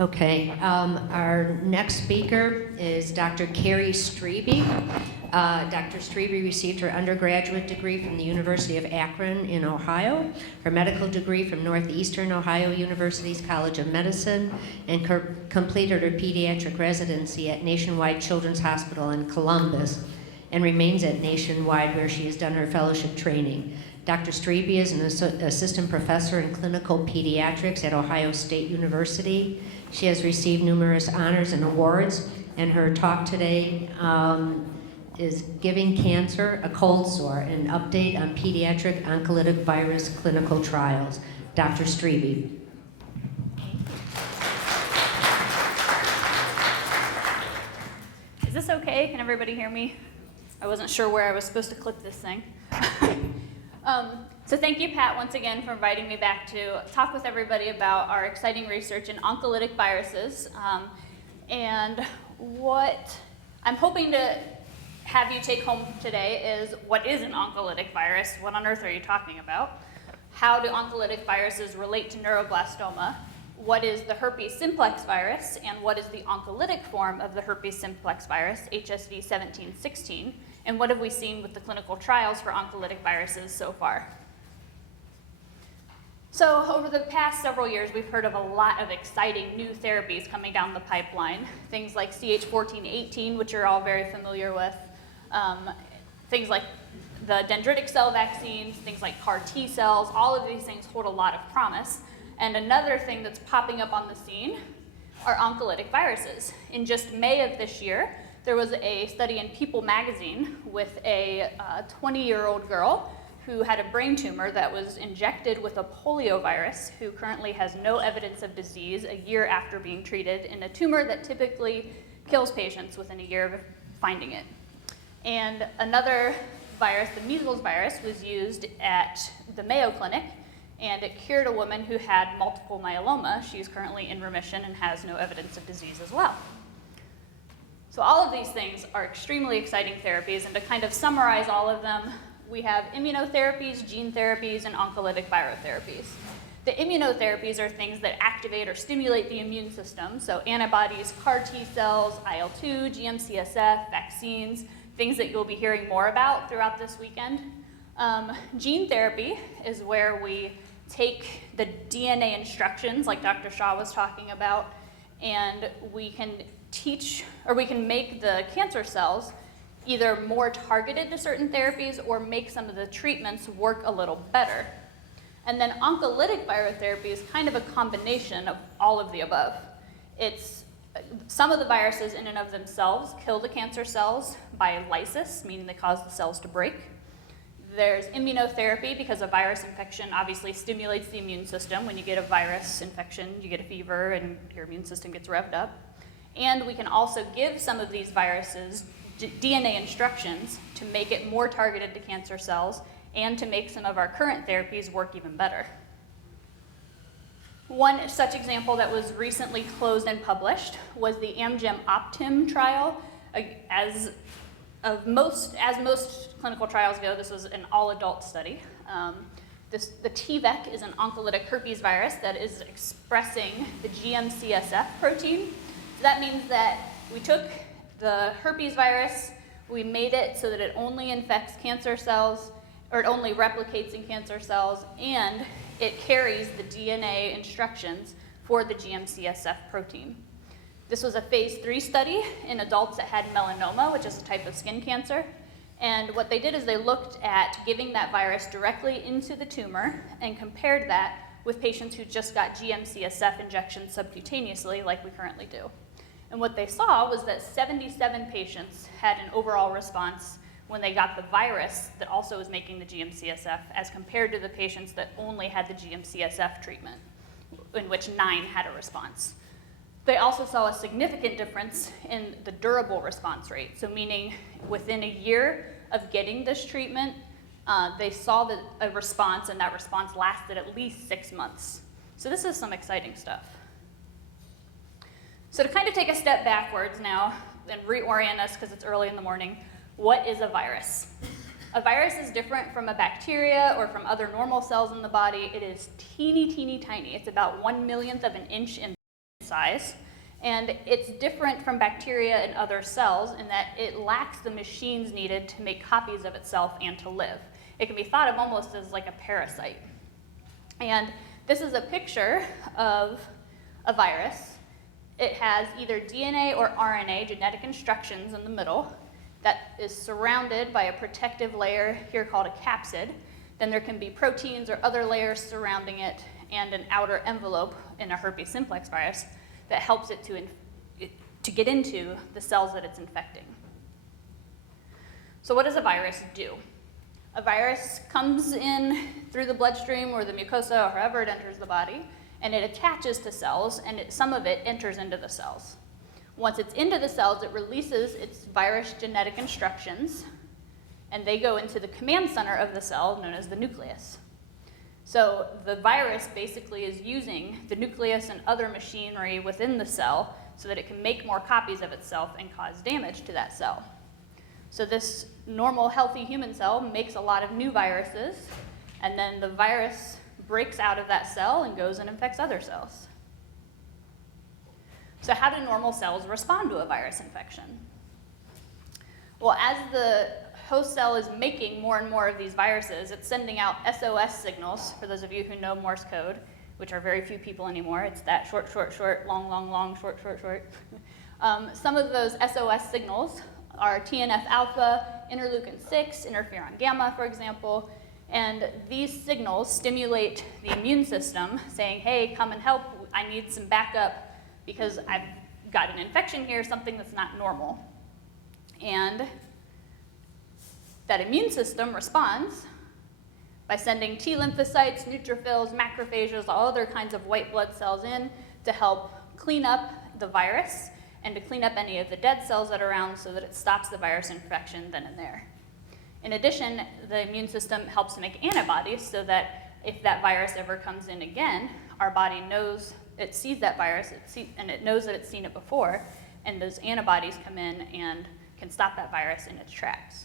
Okay, our next speaker is Dr. Keri Streby. Dr. Streby received her undergraduate degree from the University of Akron in Ohio, her medical degree from Northeastern Ohio University's College of Medicine, and completed her pediatric residency at Nationwide Children's Hospital in Columbus, and remains at Nationwide where she has done her fellowship training. Dr. Streby is an assistant professor in clinical pediatrics at Ohio State University. She has received numerous honors and awards, and her talk today is Giving Cancer a Cold Sore, an update on pediatric oncolytic virus clinical trials. Dr. Streby. Is this okay? Can everybody hear me? I wasn't sure where I was supposed to click this thing. So thank you, Pat, once again for inviting me back to talk with everybody about our exciting research in oncolytic viruses. And what I'm hoping to have you take home today is, what is an oncolytic virus? What on earth are you talking about? How do oncolytic viruses relate to neuroblastoma? What is the herpes simplex virus? And what is the oncolytic form of the herpes simplex virus, HSV 1716? And what have we seen with the clinical trials for oncolytic viruses so far? So over the past several years, we've heard of a lot of exciting new therapies coming down the pipeline. Things like CH1418, which you're all very familiar with. Things like the dendritic cell vaccines, things like CAR T cells. All of these things hold a lot of promise. And another thing that's popping up on the scene are oncolytic viruses. In just May of this year, there was a study in People magazine with a 20-year-old girl who had a brain tumor that was injected with a poliovirus, who currently has no evidence of disease a year after being treated in a tumor that typically kills patients within a year of finding it. And another virus, the measles virus, was used at the Mayo Clinic, and it cured a woman who had multiple myeloma. She's currently in remission and has no evidence of disease as well. So all of these things are extremely exciting therapies, and to kind of summarize all of them, we have immunotherapies, gene therapies, and oncolytic biotherapies. The immunotherapies are things that activate or stimulate the immune system, so antibodies, CAR T cells, IL-2, GM-CSF, vaccines, things that you'll be hearing more about throughout this weekend. Gene therapy is where we take the DNA instructions, like Dr. Shaw was talking about, and we can make the cancer cells either more targeted to certain therapies or make some of the treatments work a little better. And then oncolytic biotherapy is kind of a combination of all of the above. Some of the viruses in and of themselves kill the cancer cells by lysis, meaning they cause the cells to break. There's immunotherapy, because a virus infection obviously stimulates the immune system. When you get a virus infection, you get a fever and your immune system gets revved up. And we can also give some of these viruses DNA instructions to make it more targeted to cancer cells and to make some of our current therapies work even better. One such example that was recently closed and published was the Amgen OPTIM trial. As most clinical trials go, this was an all-adult study. The TVEC is an oncolytic herpes virus that is expressing the GM-CSF protein. So that means that we took the herpes virus, we made it so that it only infects cancer cells, or it only replicates in cancer cells, and it carries the DNA instructions for the GM-CSF protein. This was a phase 3 study in adults that had melanoma, which is a type of skin cancer. And what they did is they looked at giving that virus directly into the tumor and compared that with patients who just got GM-CSF injections subcutaneously, like we currently do. And what they saw was that 77 patients had an overall response when they got the virus that also was making the GM-CSF, as compared to the patients that only had the GM-CSF treatment, in which 9 had a response. They also saw a significant difference in the durable response rate. So meaning within a year of getting this treatment, they saw a response, and that response lasted at least 6 months. So this is some exciting stuff. So to kind of take a step backwards now and reorient us, because it's early in the morning, what is a virus? A virus is different from a bacteria or from other normal cells in the body. It is teeny, teeny, tiny. It's about 1/millionth of an inch in size. And it's different from bacteria and other cells in that it lacks the machines needed to make copies of itself and to live. It can be thought of almost as like a parasite. And this is a picture of a virus. It has either DNA or RNA, genetic instructions, in the middle that is surrounded by a protective layer here called a capsid. Then there can be proteins or other layers surrounding it and an outer envelope in a herpes simplex virus that helps it to get into the cells that it's infecting. So what does a virus do? A virus comes in through the bloodstream or the mucosa or however it enters the body, and it attaches to cells, and some of it enters into the cells. Once it's into the cells, it releases its virus genetic instructions, and they go into the command center of the cell, known as the nucleus. So the virus basically is using the nucleus and other machinery within the cell so that it can make more copies of itself and cause damage to that cell. So this normal, healthy human cell makes a lot of new viruses, and then the virus breaks out of that cell and goes and infects other cells. So how do normal cells respond to a virus infection? Well, as the host cell is making more and more of these viruses, it's sending out SOS signals, for those of you who know Morse code, which are very few people anymore. It's that short, short, short, long, long, long, short, short, short. Some of those SOS signals are TNF alpha, interleukin 6, interferon gamma, for example, and these signals stimulate the immune system saying, hey, come and help, I need some backup because I've got an infection here, something that's not normal. And that immune system responds by sending T lymphocytes, neutrophils, macrophages, all other kinds of white blood cells in to help clean up the virus and to clean up any of the dead cells that are around so that it stops the virus infection then and there. In addition, the immune system helps to make antibodies so that if that virus ever comes in again, our body knows it sees that virus and it knows that it's seen it before, and those antibodies come in and can stop that virus in its tracks.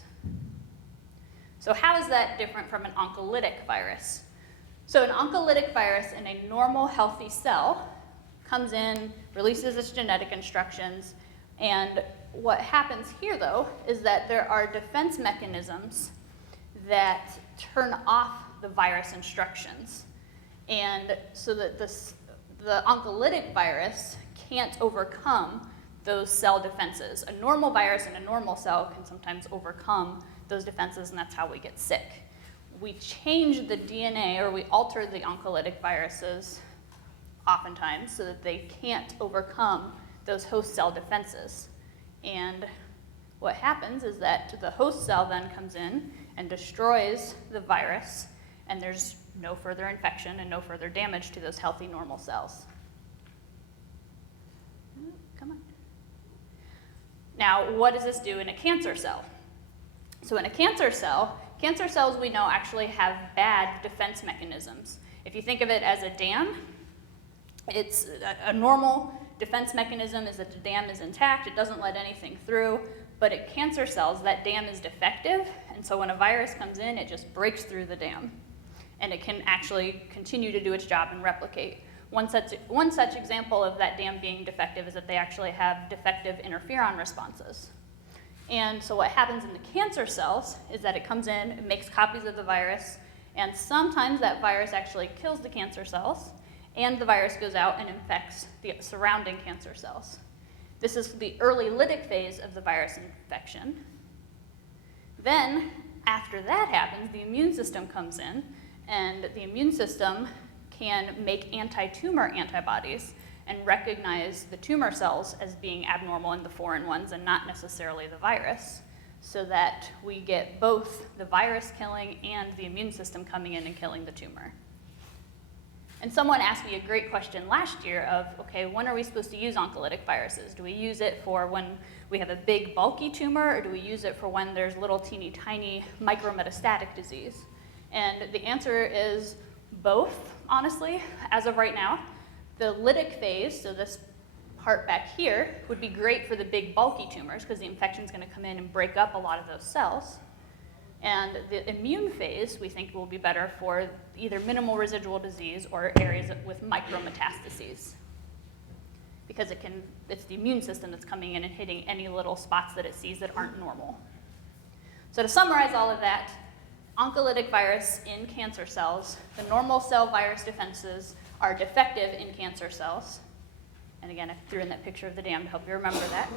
So how is that different from an oncolytic virus? So an oncolytic virus in a normal, healthy cell comes in, releases its genetic instructions, and what happens here, though, is that there are defense mechanisms that turn off the virus instructions. And so that the oncolytic virus can't overcome those cell defenses. A normal virus in a normal cell can sometimes overcome those defenses, and that's how we get sick. We change the DNA, or we alter the oncolytic viruses oftentimes so that they can't overcome those host cell defenses. And what happens is that the host cell then comes in and destroys the virus, and there's no further infection and no further damage to those healthy normal cells. Come on. Now, what does this do in a cancer cell? So in a cancer cells we know actually have bad defense mechanisms. If you think of it as a dam, it's a normal defense mechanism is that the dam is intact, it doesn't let anything through, but at cancer cells, that dam is defective, and so when a virus comes in, it just breaks through the dam, and it can actually continue to do its job and replicate. One such example of that dam being defective is that they actually have defective interferon responses. And so what happens in the cancer cells is that it comes in, it makes copies of the virus, and sometimes that virus actually kills the cancer cells, and the virus goes out and infects the surrounding cancer cells. This is the early lytic phase of the virus infection. Then, after that happens, the immune system comes in, and the immune system can make anti-tumor antibodies and recognize the tumor cells as being abnormal in the foreign ones and not necessarily the virus, so that we get both the virus killing and the immune system coming in and killing the tumor. And someone asked me a great question last year of, okay, when are we supposed to use oncolytic viruses? Do we use it for when we have a big bulky tumor, or do we use it for when there's little teeny tiny micrometastatic disease? And the answer is both, honestly, as of right now. The lytic phase, so this part back here, would be great for the big bulky tumors because the infection's going to come in and break up a lot of those cells. And the immune phase, we think, will be better for either minimal residual disease or areas with micrometastases. because it's the immune system that's coming in and hitting any little spots that it sees that aren't normal. So to summarize all of that, oncolytic virus in cancer cells, the normal cell virus defenses are defective in cancer cells. And again, I threw in that picture of the dam to help you remember that.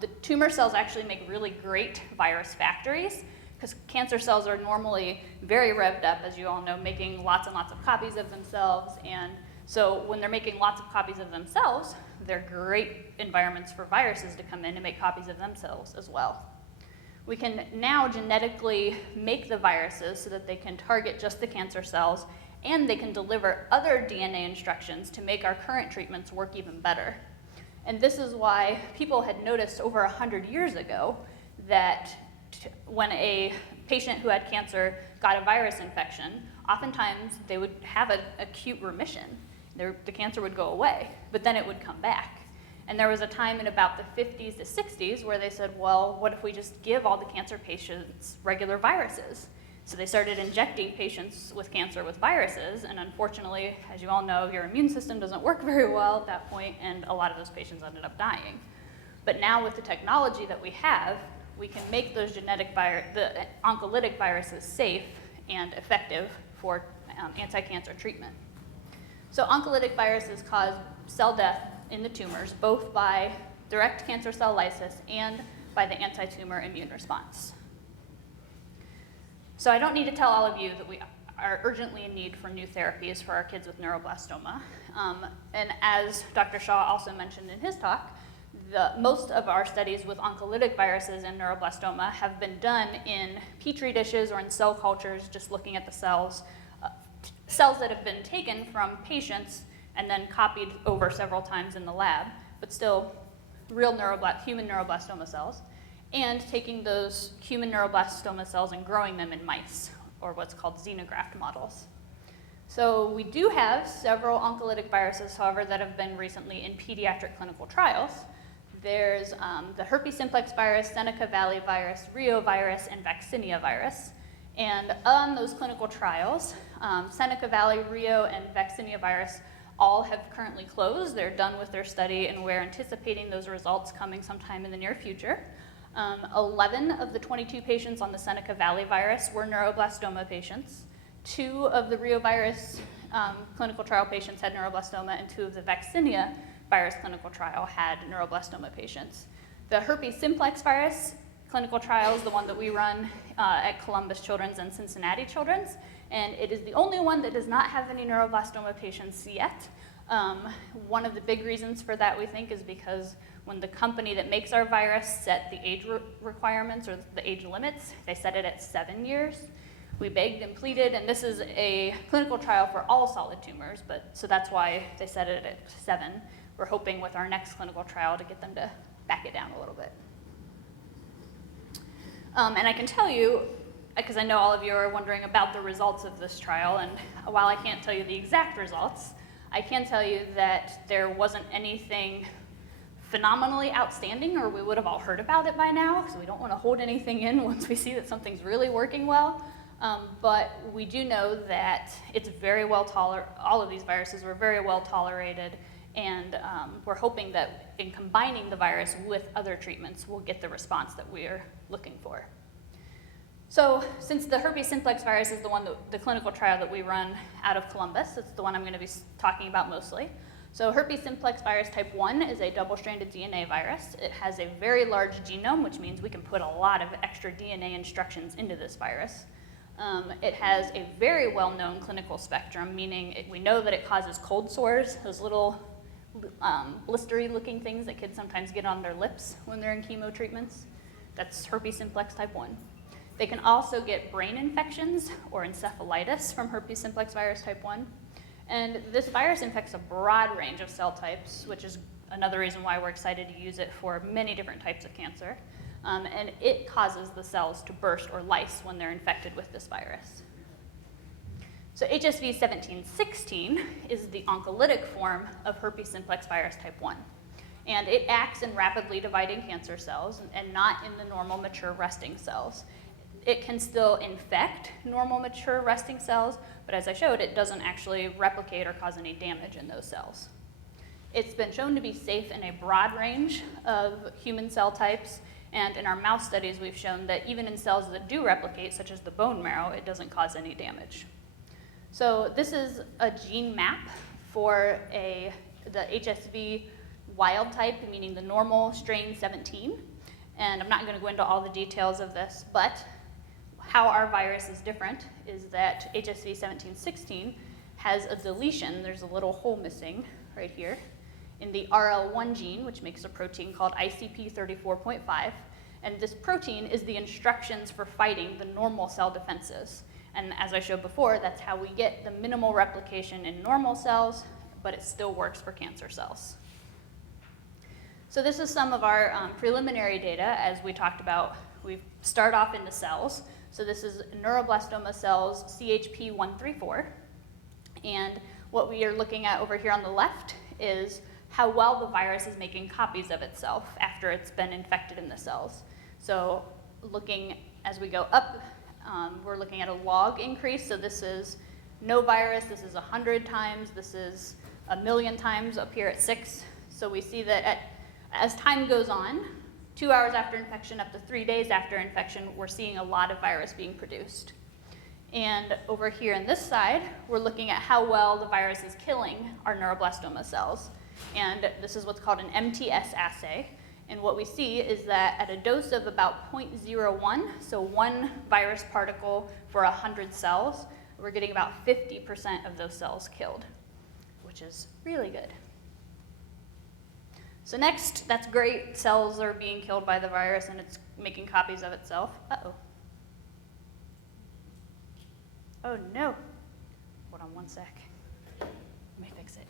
The tumor cells actually make really great virus factories, because cancer cells are normally very revved up, as you all know, making lots and lots of copies of themselves. And so when they're making lots of copies of themselves, they're great environments for viruses to come in and make copies of themselves as well. We can now genetically make the viruses so that they can target just the cancer cells, and they can deliver other DNA instructions to make our current treatments work even better. And this is why people had noticed over 100 years ago that when a patient who had cancer got a virus infection, oftentimes they would have an acute remission. The cancer would go away, but then it would come back. And there was a time in about the 50s to 60s where they said, well, what if we just give all the cancer patients regular viruses? So they started injecting patients with cancer with viruses, and unfortunately, as you all know, your immune system doesn't work very well at that point, and a lot of those patients ended up dying. But now with the technology that we have, we can make those the oncolytic viruses safe and effective for anti-cancer treatment. So oncolytic viruses cause cell death in the tumors, both by direct cancer cell lysis and by the anti-tumor immune response. So I don't need to tell all of you that we are urgently in need for new therapies for our kids with neuroblastoma. And as Dr. Shaw also mentioned in his talk, most of our studies with oncolytic viruses and neuroblastoma have been done in petri dishes or in cell cultures, just looking at the cells that have been taken from patients and then copied over several times in the lab, but still real human neuroblastoma cells, and taking those human neuroblastoma cells and growing them in mice, or what's called xenograft models. So we do have several oncolytic viruses, however, that have been recently in pediatric clinical trials. There's the herpes simplex virus, Seneca Valley virus, Rio virus, and vaccinia virus. And on those clinical trials, Seneca Valley, Rio, and vaccinia virus all have currently closed. They're done with their study, and we're anticipating those results coming sometime in the near future. 11 of the 22 patients on the Seneca Valley virus were neuroblastoma patients. 2 of the Rio virus clinical trial patients had neuroblastoma, and 2 of the vaccinia virus clinical trial had neuroblastoma patients. The herpes simplex virus clinical trial is the one that we run at Columbus Children's and Cincinnati Children's, and it is the only one that does not have any neuroblastoma patients yet. One of the big reasons for that, we think, is because when the company that makes our virus set the age requirements or the age limits, they set it at 7 years. We begged and pleaded, and this is a clinical trial for all solid tumors, so that's why they set it at 7. We're hoping with our next clinical trial to get them to back it down a little bit. And I can tell you, because I know all of you are wondering about the results of this trial, and while I can't tell you the exact results, I can tell you that there wasn't anything phenomenally outstanding, or we would have all heard about it by now, because we don't want to hold anything in once we see that something's really working well. But we do know that it's very well tolerated. All of these viruses were very well tolerated, and we're hoping that in combining the virus with other treatments, we'll get the response that we're looking for. So since the herpes simplex virus is the clinical trial that we run out of Columbus, it's the one I'm going to be talking about mostly. So herpes simplex virus type 1 is a double-stranded DNA virus. It has a very large genome, which means we can put a lot of extra DNA instructions into this virus. It has a very well-known clinical spectrum, meaning we know that it causes cold sores, those little blistery-looking things that kids sometimes get on their lips when they're in chemo treatments. That's herpes simplex type 1. They can also get brain infections or encephalitis from herpes simplex virus type 1. And this virus infects a broad range of cell types, which is another reason why we're excited to use it for many different types of cancer. And it causes the cells to burst or lyse when they're infected with this virus. So HSV 1716 is the oncolytic form of herpes simplex virus type 1. And it acts in rapidly dividing cancer cells and not in the normal mature resting cells. It can still infect normal mature resting cells, but as I showed, it doesn't actually replicate or cause any damage in those cells. It's been shown to be safe in a broad range of human cell types, and in our mouse studies, we've shown that even in cells that do replicate, such as the bone marrow, it doesn't cause any damage. So this is a gene map for the HSV wild type, meaning the normal strain 17. And I'm not going to go into all the details of this, but how our virus is different is that HSV 1716 has a deletion. There's a little hole missing right here in the RL1 gene, which makes a protein called ICP34.5. And this protein is the instructions for fighting the normal cell defenses. And as I showed before, that's how we get the minimal replication in normal cells, but it still works for cancer cells. So this is some of our preliminary data. As we talked about, we start off in the cells. So this is neuroblastoma cells CHP134. And what we are looking at over here on the left is how well the virus is making copies of itself after it's been infected in the cells. So looking as we go up, we're looking at a log increase. So this is no virus, this is 100 times, this is 1,000,000 times up here at 6. So we see that as time goes on, 2 hours after infection up to 3 days after infection, we're seeing a lot of virus being produced. And over here on this side, we're looking at how well the virus is killing our neuroblastoma cells. And this is what's called an MTS assay. And what we see is that at a dose of about 0.01, so 1 virus particle for 100 cells, we're getting about 50% of those cells killed, which is really good. So next, that's great. Cells are being killed by the virus and it's making copies of itself. Uh-oh. Oh no. Hold on one sec. Let me fix it.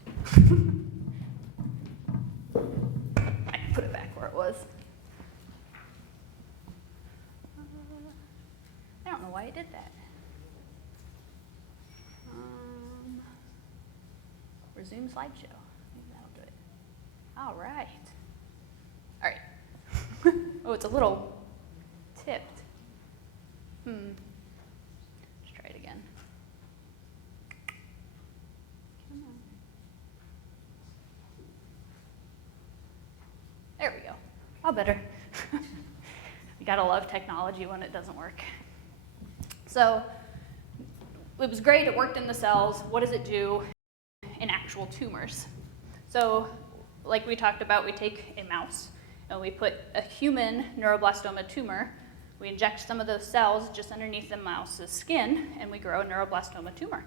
I can put it back where it was. I don't know why it did that. Resume slideshow. Maybe that'll do it. All right. All right. Oh, it's a little tipped. Let's try it again. Come on. There we go. All better. You gotta love technology when it doesn't work. So it was great. It worked in the cells. What does it do in actual tumors? So like we talked about, we take a mouse and we put a human neuroblastoma tumor. We inject some of those cells just underneath the mouse's skin and we grow a neuroblastoma tumor.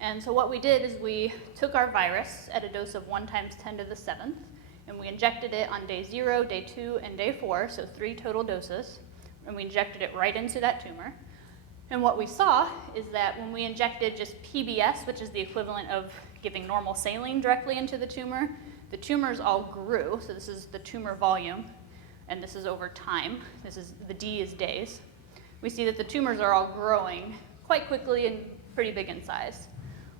And so what we did is we took our virus at a dose of 1 × 10⁷ and we injected it on day 0, day 2, and day 4, so 3 total doses, and we injected it right into that tumor. And what we saw is that when we injected just PBS, which is the equivalent of giving normal saline directly into the tumors all grew. So this is the tumor volume, and this is over time. The D is days. We see that the tumors are all growing quite quickly and pretty big in size.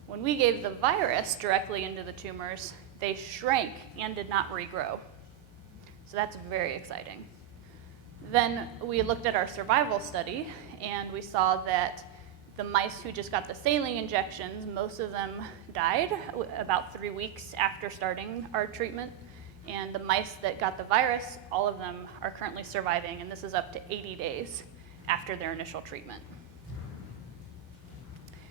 When we gave the virus directly into the tumors, they shrank and did not regrow. So that's very exciting. Then we looked at our survival study, and we saw that the mice who just got the saline injections, most of them died about 3 weeks after starting our treatment. And the mice that got the virus, all of them are currently surviving, and this is up to 80 days after their initial treatment.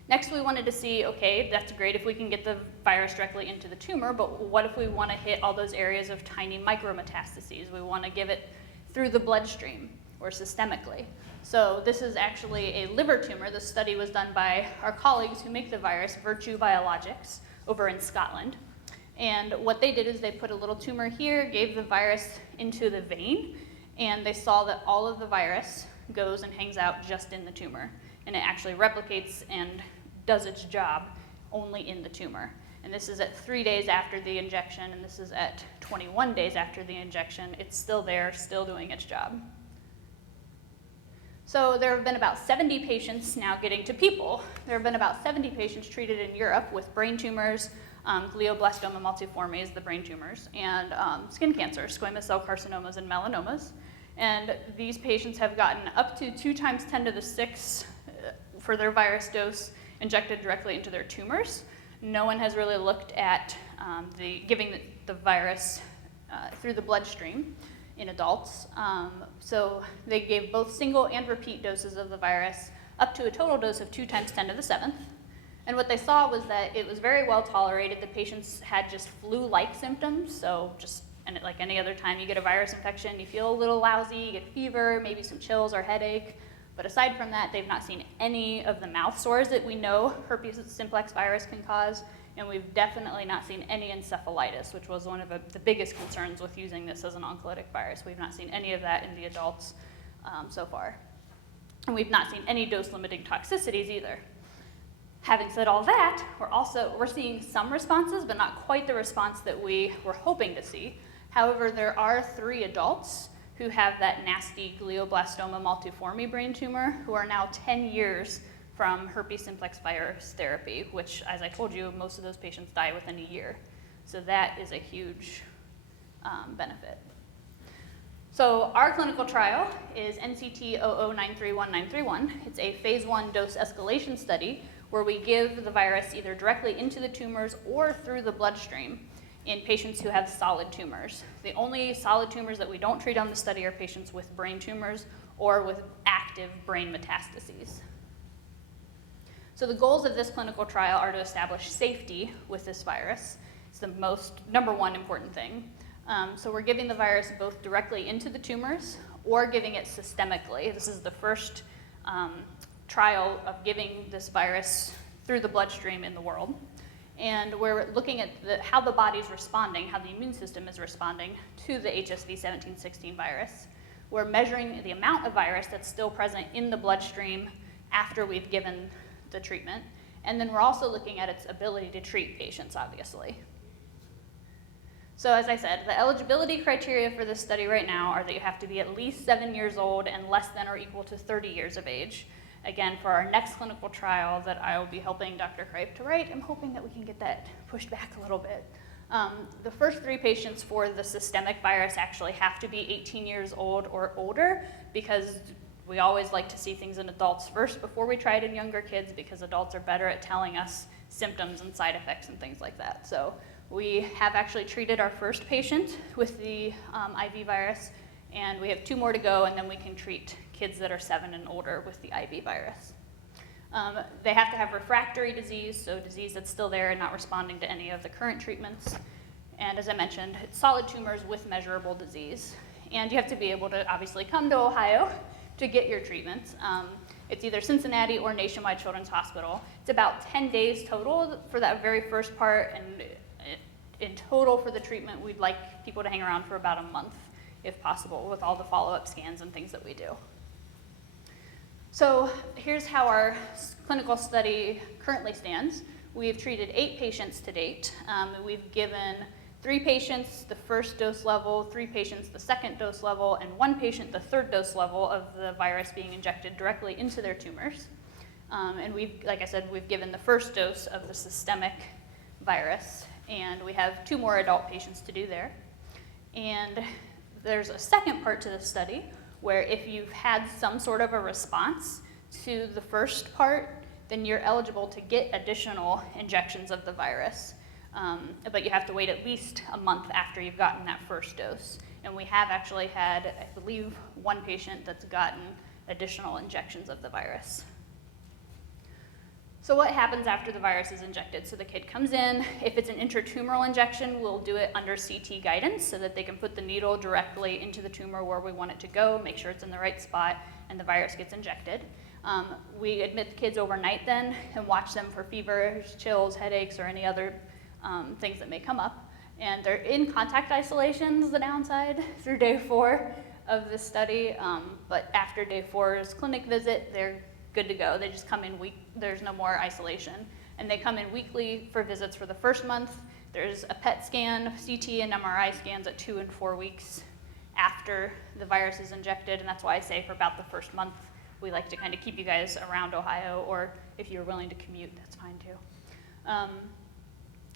Next, we wanted to see, okay, that's great if we can get the virus directly into the tumor, but what if we want to hit all those areas of tiny micrometastases? We want to give it through the bloodstream or systemically. So this is actually a liver tumor. This study was done by our colleagues who make the virus, Virtue Biologics, over in Scotland. And what they did is they put a little tumor here, gave the virus into the vein, and they saw that all of the virus goes and hangs out just in the tumor. And it actually replicates and does its job only in the tumor. And this is at 3 days after the injection, and this is at 21 days after the injection. It's still there, still doing its job. So there have been about 70 patients now getting to people. There have been about 70 patients treated in Europe with brain tumors, glioblastoma multiformes, the brain tumors, and skin cancer, squamous cell carcinomas and melanomas. And these patients have gotten up to 2 × 10⁶ for their virus dose injected directly into their tumors. No one has really looked at giving the the virus through the bloodstream in adults. So they gave both single and repeat doses of the virus up to a total dose of 2 × 10⁷. And what they saw was that it was very well tolerated. The patients had just flu-like symptoms, so just like any other time you get a virus infection, you feel a little lousy, you get fever, maybe some chills or headache. But aside from that, they've not seen any of the mouth sores that we know herpes simplex virus can cause, and we've definitely not seen any encephalitis, which was one of the biggest concerns with using this as an oncolytic virus. We've not seen any of that in the adults so far. And we've not seen any dose-limiting toxicities either. Having said all that, we're seeing some responses, but not quite the response that we were hoping to see. However, there are 3 adults who have that nasty glioblastoma multiforme brain tumor who are now 10 years from herpes simplex virus therapy, which, as I told you, most of those patients die within a year. So that is a huge benefit. So our clinical trial is NCT 00931931. It's a phase 1 dose escalation study where we give the virus either directly into the tumors or through the bloodstream in patients who have solid tumors. The only solid tumors that we don't treat on the study are patients with brain tumors or with active brain metastases. So the goals of this clinical trial are to establish safety with this virus. It's the number one important thing. So we're giving the virus both directly into the tumors or giving it systemically. This is the first trial of giving this virus through the bloodstream in the world. And we're looking at how the body's responding, how the immune system is responding to the HSV 1716 virus. We're measuring the amount of virus that's still present in the bloodstream after we've given the treatment. And then we're also looking at its ability to treat patients, obviously. So as I said, the eligibility criteria for this study right now are that you have to be at least 7 years old and less than or equal to 30 years of age. Again, for our next clinical trial that I will be helping Dr. Kripe to write, I'm hoping that we can get that pushed back a little bit. The first 3 patients for the systemic virus actually have to be 18 years old or older, because we always like to see things in adults first before we try it in younger kids, because adults are better at telling us symptoms and side effects and things like that. So we have actually treated our first patient with the IV virus, and we have 2 more to go, and then we can treat kids that are 7 and older with the IV virus. They have to have refractory disease, so disease that's still there and not responding to any of the current treatments. And as I mentioned, it's solid tumors with measurable disease. And you have to be able to obviously come to Ohio to get your treatments. It's either Cincinnati or Nationwide Children's Hospital. It's about 10 days total for that very first part, and in total for the treatment, we'd like people to hang around for about a month, if possible, with all the follow-up scans and things that we do. So here's how our clinical study currently stands. We've treated 8 patients to date. We've given 3 patients the first dose level, 3 patients the second dose level, and 1 patient the third dose level of the virus being injected directly into their tumors. And like I said, we've given the first dose of the systemic virus, and we have 2 more adult patients to do there. And there's a second part to the study where if you've had some sort of a response to the first part, then you're eligible to get additional injections of the virus. But you have to wait at least a month after you've gotten that first dose. And we have actually had, I believe, 1 patient that's gotten additional injections of the virus. So what happens after the virus is injected? So the kid comes in. If it's an intratumoral injection, we'll do it under CT guidance so that they can put the needle directly into the tumor where we want it to go, make sure it's in the right spot, and the virus gets injected. We admit the kids overnight then and watch them for fever, chills, headaches, or any other things that may come up. And they're in contact isolation is the downside through day 4 of the study. But after day 4's clinic visit, they're good to go. They just come in there's no more isolation. And they come in weekly for visits for the first month. There's a PET scan, CT, and MRI scans at 2 and 4 weeks after the virus is injected. And that's why I say for about the first month, we like to kind of keep you guys around Ohio, or if you're willing to commute, that's fine too.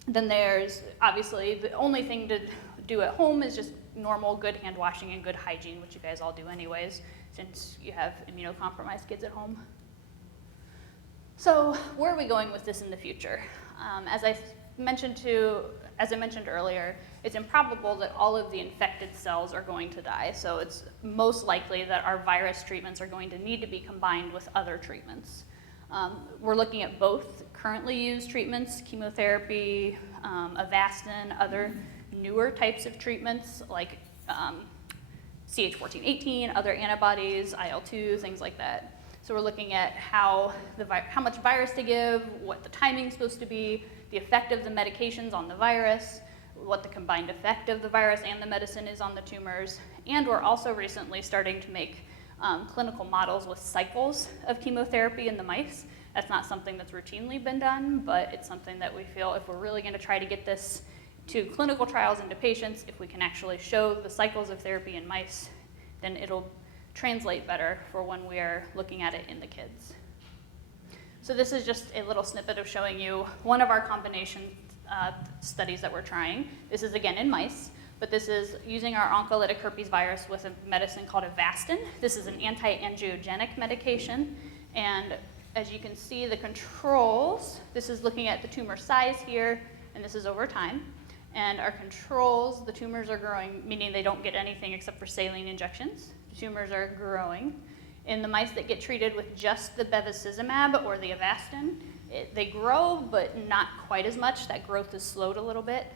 Then there's obviously the only thing to do at home is just normal good hand washing and good hygiene, which you guys all do anyways, since you have immunocompromised kids at home. So where are we going with this in the future? As I mentioned to as I mentioned earlier, it's improbable that all of the infected cells are going to die. So it's most likely that our virus treatments are going to need to be combined with other treatments. We're looking at both currently used treatments, chemotherapy, Avastin, other newer types of treatments like CH1418, other antibodies, IL-2, things like that. So we're looking at how much virus to give, what the timing's supposed to be, the effect of the medications on the virus, what the combined effect of the virus and the medicine is on the tumors. And we're also recently starting to make clinical models with cycles of chemotherapy in the mice. That's not something that's routinely been done, but it's something that we feel if we're really going to try to get this to clinical trials into patients, if we can actually show the cycles of therapy in mice, then it'll translate better for when we are looking at it in the kids. So this is just a little snippet of showing you one of our combination studies that we're trying. This is again in mice, but this is using our oncolytic herpes virus with a medicine called Avastin. This is an anti-angiogenic medication, and as you can see, the controls, this is looking at the tumor size here, and this is over time. And our controls, the tumors are growing, meaning they don't get anything except for saline injections. The tumors are growing. In the mice that get treated with just the bevacizumab or the Avastin, they grow, but not quite as much. That growth is slowed a little bit.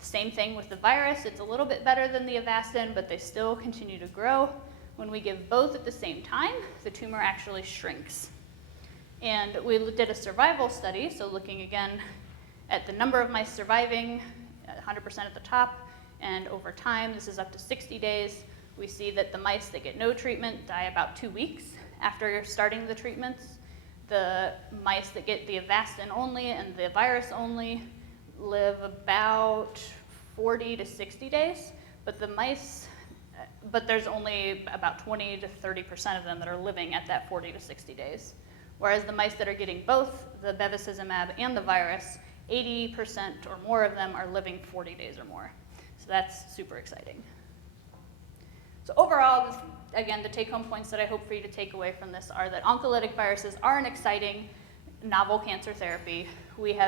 Same thing with the virus. It's a little bit better than the Avastin, but they still continue to grow. When we give both at the same time, the tumor actually shrinks. And we did a survival study, so looking again at the number of mice surviving, 100% at the top, and over time, this is up to 60 days, we see that the mice that get no treatment die about 2 weeks after starting the treatments. The mice that get the Avastin only and the virus only live about 40 to 60 days, but there's only about 20 to 30% of them that are living at that 40 to 60 days. Whereas the mice that are getting both the bevacizumab and the virus, 80% or more of them are living 40 days or more. So that's super exciting. So overall, again, the take-home points that I hope for you to take away from this are that oncolytic viruses are an exciting novel cancer therapy. We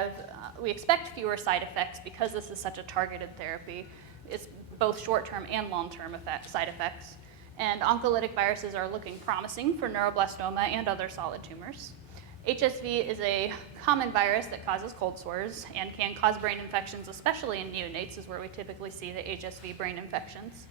expect fewer side effects because this is such a targeted therapy. It's both short-term and long-term side effects. And oncolytic viruses are looking promising for neuroblastoma and other solid tumors. HSV is a common virus that causes cold sores and can cause brain infections, especially in neonates, is where we typically see the HSV brain infections.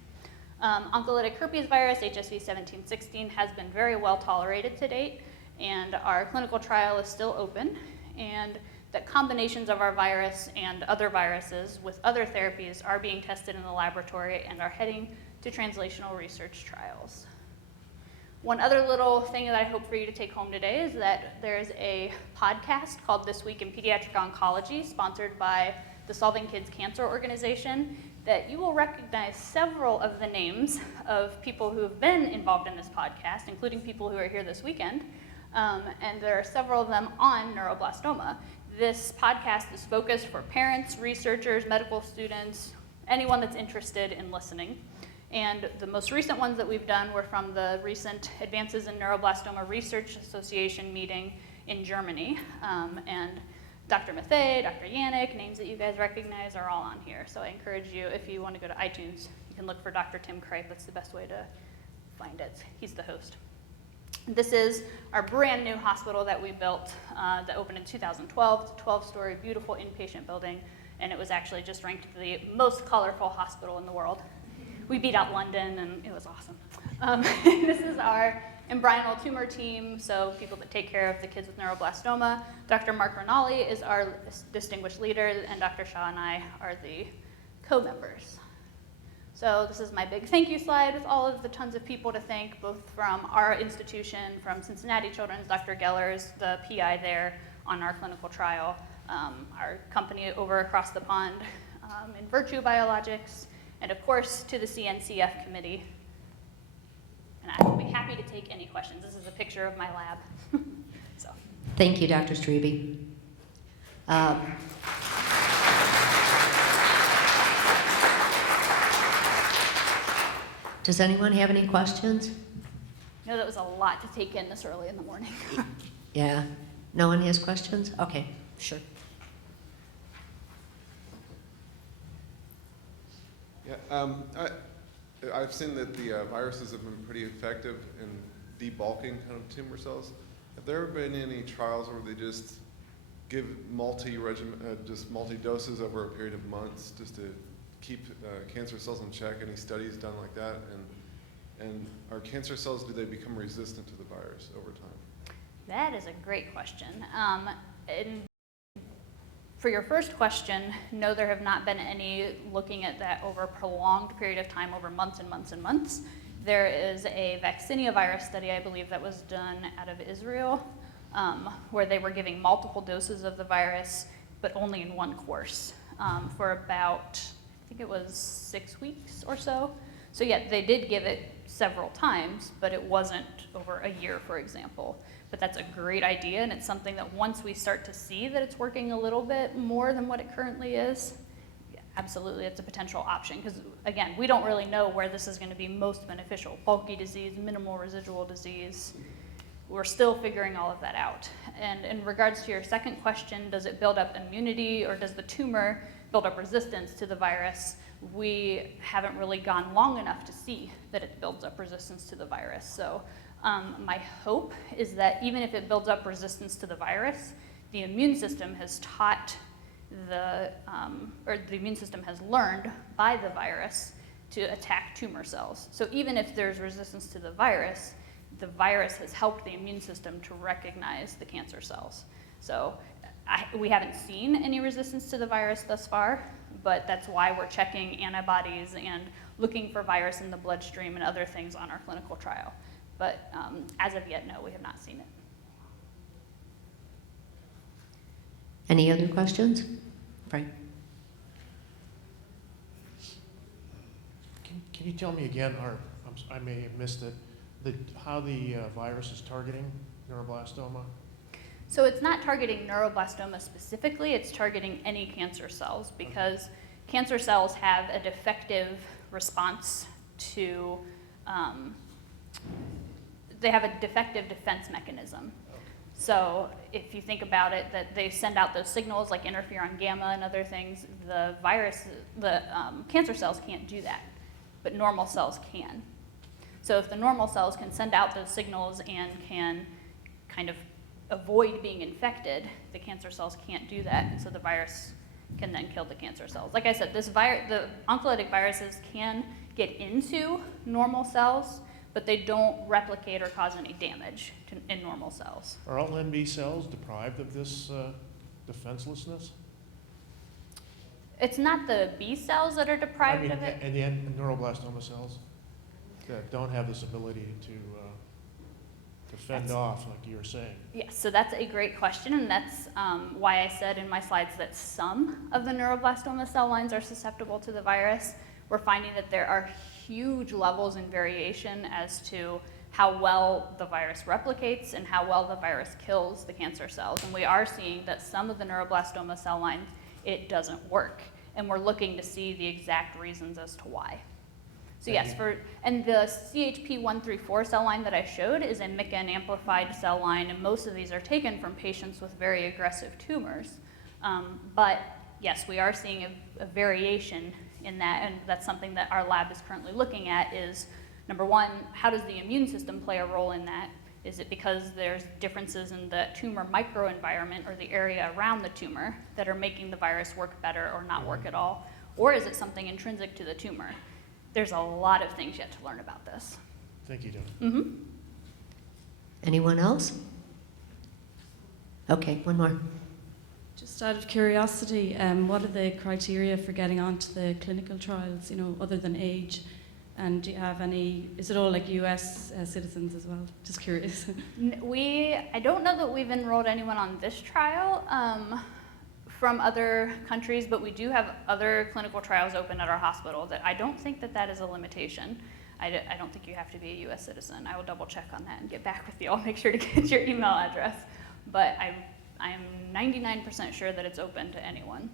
Oncolytic herpes virus, HSV 1716, has been very well tolerated to date, and our clinical trial is still open, and that combinations of our virus and other viruses with other therapies are being tested in the laboratory and are heading to translational research trials. One other little thing that I hope for you to take home today is that there's a podcast called This Week in Pediatric Oncology, sponsored by the Solving Kids Cancer Organization, that you will recognize several of the names of people who have been involved in this podcast, including people who are here this weekend, and there are several of them on neuroblastoma. This podcast is focused for parents, researchers, medical students, anyone that's interested in listening. And the most recent ones that we've done were from the recent Advances in Neuroblastoma Research Association meeting in Germany. And Dr. Mathey, Dr. Yannick, names that you guys recognize are all on here. So I encourage you, if you want to go to iTunes, you can look for Dr. Tim Craig. That's the best way to find it. He's the host. This is our brand new hospital that we built that opened in 2012. It's a 12-story, beautiful inpatient building, and it was actually just ranked the most colorful hospital in the world. We beat out London, and it was awesome. This is our embryonal tumor team, so people that take care of the kids with neuroblastoma. Dr. Mark Rinaldi is our distinguished leader, and Dr. Shaw and I are the co-members. So this is my big thank you slide with all of the tons of people to thank, both from our institution, from Cincinnati Children's, Dr. Gellers, the PI there on our clinical trial, our company over across the pond in Virtue Biologics, and of course to the CNCF committee. And I will be happy to take any questions. This is a picture of my lab. So. Thank you, Dr. Streby. Does anyone have any questions? No, that was a lot to take in this early in the morning. Yeah. No one has questions? Okay, sure. I've seen that the viruses have been pretty effective in debulking kind of tumor cells. Have there ever been any trials where they just give multi doses over a period of months just to keep cancer cells in check? Any studies done like that? And are cancer cells, do they become resistant to the virus over time? That is a great question. And for your first question, no, there have not been any looking at that over a prolonged period of time, over months and months and months. There is a vaccinia virus study, I believe, that was done out of Israel, where they were giving multiple doses of the virus, but only in one course, for about, I think it was 6 weeks or so. So yeah, they did give it several times, but it wasn't over a year, for example. But that's a great idea, and it's something that once we start to see that it's working a little bit more than what it currently is, yeah, absolutely, it's a potential option. Because again, we don't really know where this is going to be most beneficial. Bulky disease, minimal residual disease. We're still figuring all of that out. And in regards to your second question, does it build up immunity or does the tumor build up resistance to the virus? We haven't really gone long enough to see that it builds up resistance to the virus. So my hope is that even if it builds up resistance to the virus, the immune system has taught or the immune system has learned by the virus to attack tumor cells. So even if there's resistance to the virus has helped the immune system to recognize the cancer cells. So we haven't seen any resistance to the virus thus far, but that's why we're checking antibodies and looking for virus in the bloodstream and other things on our clinical trial. But as of yet, no, we have not seen it. Any other questions? Frank? Can you tell me again, or I may have missed it, how the virus is targeting neuroblastoma? So it's not targeting neuroblastoma specifically, it's targeting any cancer cells because cancer cells have a defective response to, they have a defective defense mechanism. So if you think about it, that they send out those signals like interferon gamma and other things, the cancer cells can't do that, but normal cells can. So if the normal cells can send out those signals and can kind of avoid being infected, the cancer cells can't do that, and so the virus can then kill the cancer cells. Like I said, the oncolytic viruses can get into normal cells, but they don't replicate or cause any damage in normal cells. Are all NB cells deprived of this defenselessness? It's not the B cells that are deprived of it. And the neuroblastoma cells that don't have this ability to fend off, like you were saying. Yes, so that's a great question, and that's why I said in my slides that some of the neuroblastoma cell lines are susceptible to the virus. We're finding that there are huge levels in variation as to how well the virus replicates and how well the virus kills the cancer cells. And we are seeing that some of the neuroblastoma cell lines, it doesn't work. And we're looking to see the exact reasons as to why. So yes, and the CHP134 cell line that I showed is a MICA amplified cell line, and most of these are taken from patients with very aggressive tumors. But yes, we are seeing a variation in that, and that's something that our lab is currently looking at is, number one, how does the immune system play a role in that? Is it because there's differences in the tumor microenvironment or the area around the tumor that are making the virus work better or not work at all? Or is it something intrinsic to the tumor? There's a lot of things yet to learn about this. Thank you, Deb. Mm-hmm. Anyone else? Okay, one more. Just out of curiosity, what are the criteria for getting onto the clinical trials, other than age? And do you have any, is it all like US citizens as well? Just curious. I don't know that we've enrolled anyone on this trial from other countries, but we do have other clinical trials open at our hospital that I don't think that is a limitation. I don't think you have to be a US citizen. I will double check on that and get back with you. I'll make sure to get your email address. But I am 99% sure that it's open to anyone.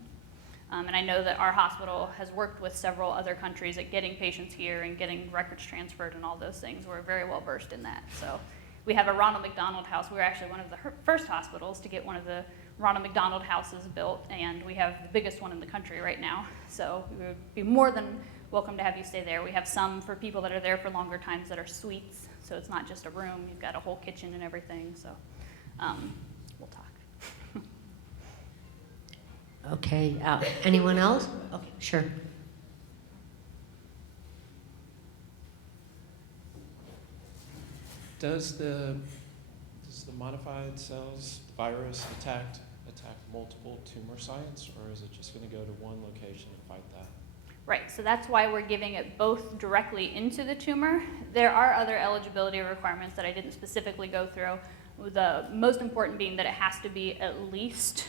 And I know that our hospital has worked with several other countries at getting patients here and getting records transferred and all those things. We're very well versed in that. So We have a Ronald McDonald House. We were actually one of the first hospitals to get one of the Ronald McDonald houses built, and we have the biggest one in the country right now. So we would be more than welcome to have you stay there. We have some for people that are there for longer times that are suites, so it's not just a room. You've got a whole kitchen and everything, so we'll talk. Okay, anyone else? Okay, sure. Does the modified cells virus attack multiple tumor sites, or is it just going to go to one location and fight that? Right, so that's why we're giving it both directly into the tumor. There are other eligibility requirements that I didn't specifically go through. The most important being that it has to be at least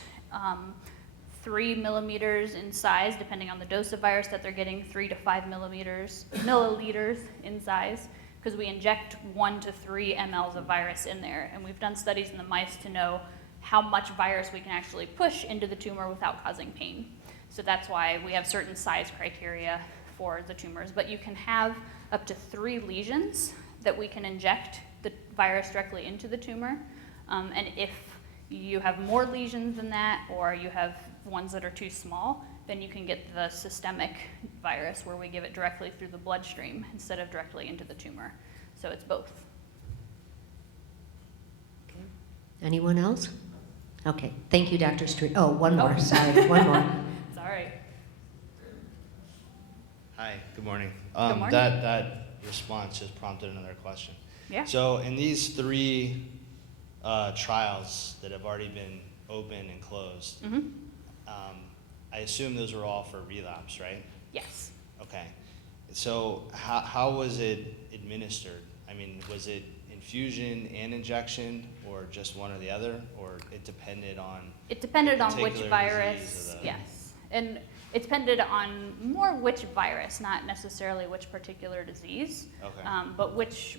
3 millimeters in size, depending on the dose of virus that they're getting, 3 to 5 milliliters in size, because we inject 1 to 3 mLs of virus in there. And we've done studies in the mice to know how much virus we can actually push into the tumor without causing pain. So that's why we have certain size criteria for the tumors. But you can have up to 3 lesions that we can inject the virus directly into the tumor. And if you have more lesions than that, or you have ones that are too small, then you can get the systemic virus where we give it directly through the bloodstream instead of directly into the tumor. So it's both. Okay. Anyone else? Okay, thank you, Dr. Street. Oh, one more, sorry, one more. Sorry. Hi, good morning. Good morning. That response just prompted another question. Yeah. So in these 3 trials that have already been open and closed, Mm-hmm. I assume those were all for relapse, right? Yes. Okay. So how was it administered? I mean, was it infusion and injection, or just one or the other, or it depended on? It depended on which particular virus, disease of the- yes. And it depended on more which virus, not necessarily which particular disease, Okay. but which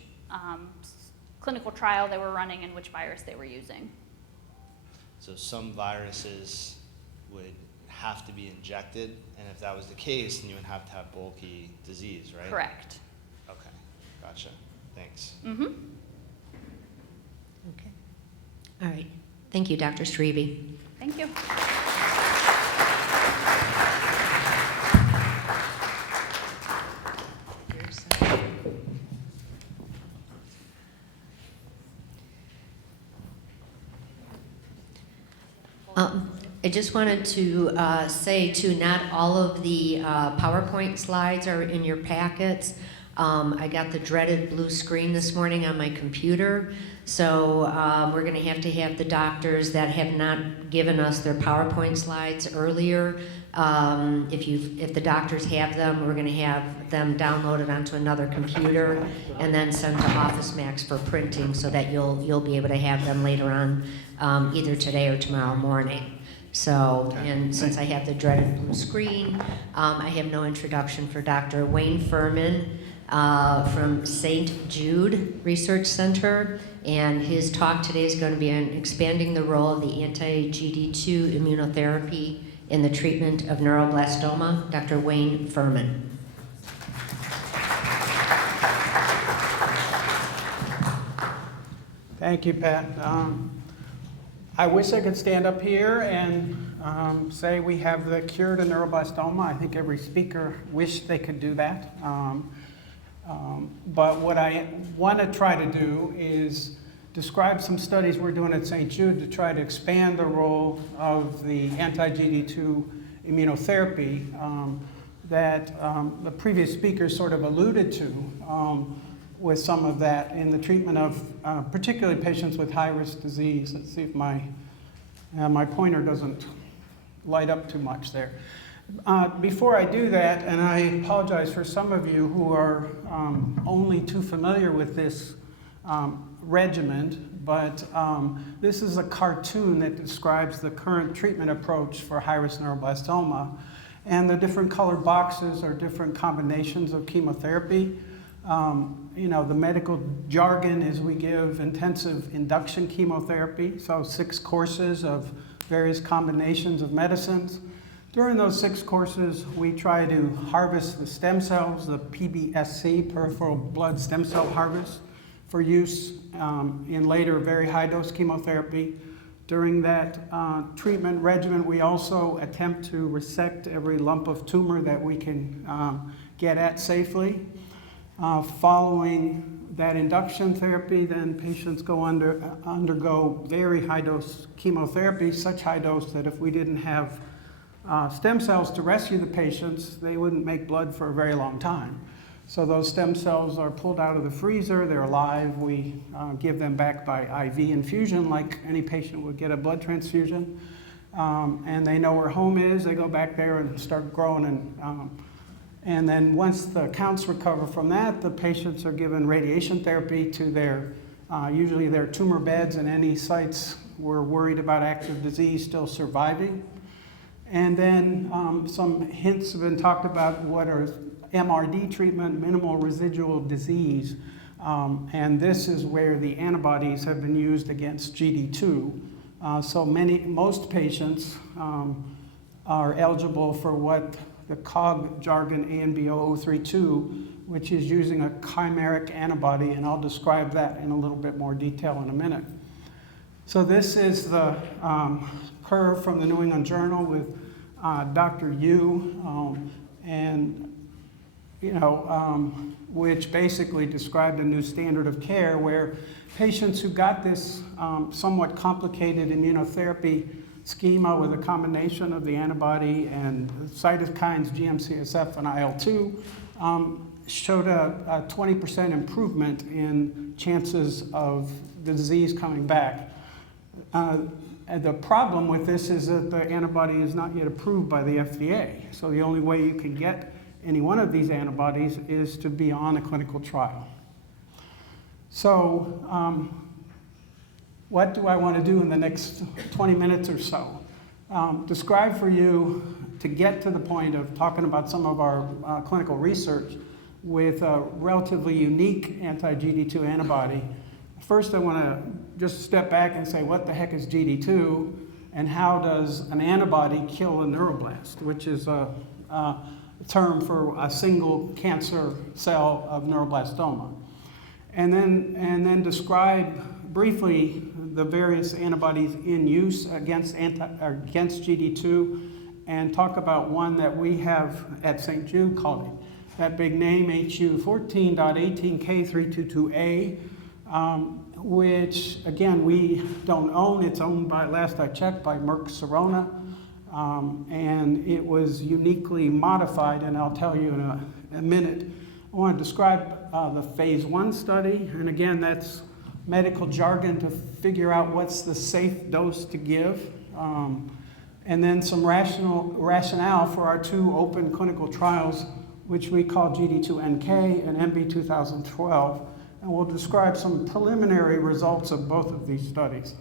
clinical trial they were running and which virus they were using. So some viruses would have to be injected, and if that was the case, then you would have to have bulky disease, right? Correct. Okay, gotcha. Thanks. Mm-hmm. Okay. All right, thank you, Dr. Streby. Thank you. I just wanted to say too, not all of the PowerPoint slides are in your packets. I got the dreaded blue screen this morning on my computer, so we're going to have the doctors that have not given us their PowerPoint slides earlier. If the doctors have them, we're going to have them downloaded onto another computer and then sent to Office Max for printing, so that you'll be able to have them later on, either today or tomorrow morning. So, and since I have the dreaded blue screen, I have no introduction for Dr. Wayne Furman from St. Jude Research Center, and his talk today is going to be on expanding the role of the anti-GD2 immunotherapy in the treatment of neuroblastoma. Dr. Wayne Furman. Thank you, Pat. I wish I could stand up here and say we have the cure to neuroblastoma. I think every speaker wished they could do that. But what I want to try to do is describe some studies we're doing at St. Jude to try to expand the role of the anti-GD2 immunotherapy that the previous speakers sort of alluded to with some of that in the treatment of particularly patients with high-risk disease. Let's see if my pointer doesn't light up too much there. Before I do that, and I apologize for some of you who are only too familiar with this regimen, but this is a cartoon that describes the current treatment approach for high-risk neuroblastoma. And the different colored boxes are different combinations of chemotherapy. You know, the medical jargon is we give intensive induction chemotherapy, so 6 courses of various combinations of medicines. During those 6 courses, we try to harvest the stem cells, the PBSC, peripheral blood stem cell harvest. for use in later very high-dose chemotherapy. During that treatment regimen, we also attempt to resect every lump of tumor that we can get at safely. Following that induction therapy, then patients undergo very high-dose chemotherapy, such high dose that if we didn't have stem cells to rescue the patients, they wouldn't make blood for a very long time. So those stem cells are pulled out of the freezer, they're alive, we give them back by IV infusion like any patient would get a blood transfusion. And they know where home is, they go back there and start growing. And then once the counts recover from that, the patients are given radiation therapy to their, usually their tumor beds and any sites we're worried about active disease still surviving. And then some hints have been talked about what are MRD treatment, minimal residual disease. And this is where the antibodies have been used against GD2. So most patients are eligible for what the COG jargon ANB0032, which is using a chimeric antibody, and I'll describe that in a little bit more detail in a minute. So this is the curve from the New England Journal with Dr. Yu, which basically described a new standard of care where patients who got this somewhat complicated immunotherapy schema with a combination of the antibody and cytokines, GM-CSF and IL-2, showed a 20% improvement in chances of the disease coming back. And the problem with this is that the antibody is not yet approved by the FDA. So the only way you can get any one of these antibodies is to be on a clinical trial. So what do I want to do in the next 20 minutes or so? Describe for you, to get to the point of talking about some of our clinical research with a relatively unique anti-GD2 antibody. First, I want to just step back and say, what the heck is GD2, and how does an antibody kill a neuroblast, which is a term for a single cancer cell of neuroblastoma. And then describe briefly the various antibodies in use against GD2, and talk about one that we have at St. Jude called that big name, HU14.18K322A, which again we don't own. It's owned by, last I checked, by Merck Sirona, and it was uniquely modified, and I'll tell you in a minute. I want to describe the phase 1 study, and again that's medical jargon to figure out what's the safe dose to give, and then some rationale for our 2 open clinical trials, which we call GD2NK and MB2012, and we'll describe some preliminary results of both of these studies.